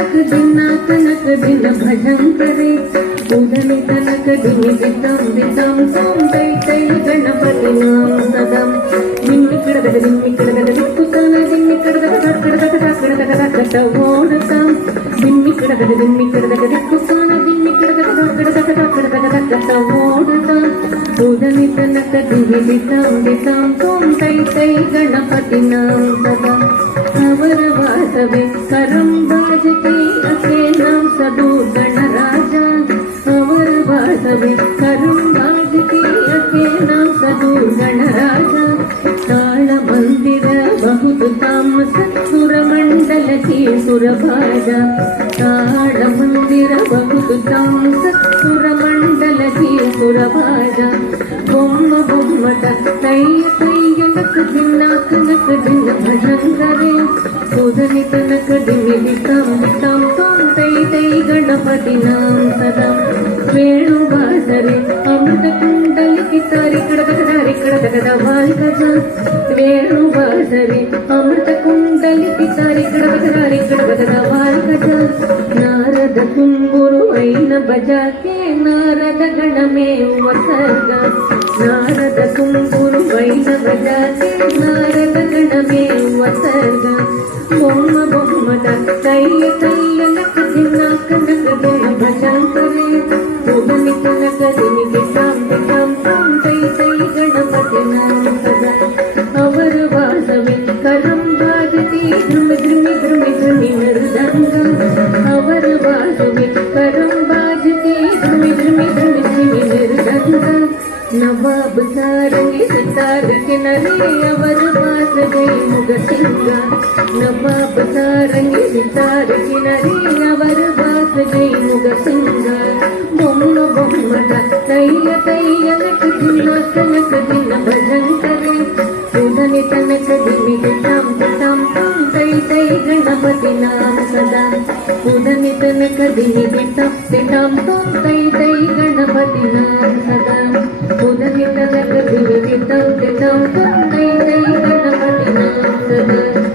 तनक दिन भजन करे उदनि तनक दिन दितम दितम सोम तै तै गणपति नाम सदम दिम्मिकड़दग दिक्कुतन दिम्मिकड़दग कड़दग ओडतम दिम्मिकड़दग दिक्कुतन दिम्मिकड़दग कड़दग ओडतम उदनि तनक दिन दितम सोम तै तै गणपति नाम सदम अवर वासवे करम बाजती अके नाम सदु गणराजा अवर वासवे करम बाजती अके नाम सदु गणराजा ताल मंदिर बहुत तामस सुर मंडल की सुरभाजा ताल मंदिर बहुत तामस सुर मंडल की सुरभाजा बोम बोमट तै तैयनक दिनाक नक दिन भजन करे उदनि तनक दिमि दितम दितम सोम तै तै गणपति नाम सदा वेणु बासरे अमृत कुंडल की तारी कड़कड़ वाल गजा वेणु बासरे अमृत कुंडल की तारी कड़कड़ वाल गजा नारद कुंगुरु ऐन बजा के नारद गण में वसर्ग नारद कुंगुरु ऐन बजा के नारद गण में वसर्ग बोम बोमट तैय तैयनक दिनाक नक दिन भजन करे उदनि तनक दिन दितम सोम तै तै गणपति नाम सदा अवर वासवे करम बाजती ध्रुमि मृदंग अवर वासवे करम बाजती ध्रुमि मृदंग नवाब सारंगी सितार किनरे अवर वास गई मुग सिंगा नवाब सारंगी सितार किनरे अवर वास गई मुग सिंगा बोम बोमट तैय तैयनक दिनाक नक दिन भजन करे उदनि तनक दिमि दितम दितम सोम तै तै गणपति नाम सदा उदनि तनक दिमि दितम दितम सोम तै तै गणपति नाम सदा उदनि तनक दिमि दितम दितम सोम तै तै गणपति नाम सदा।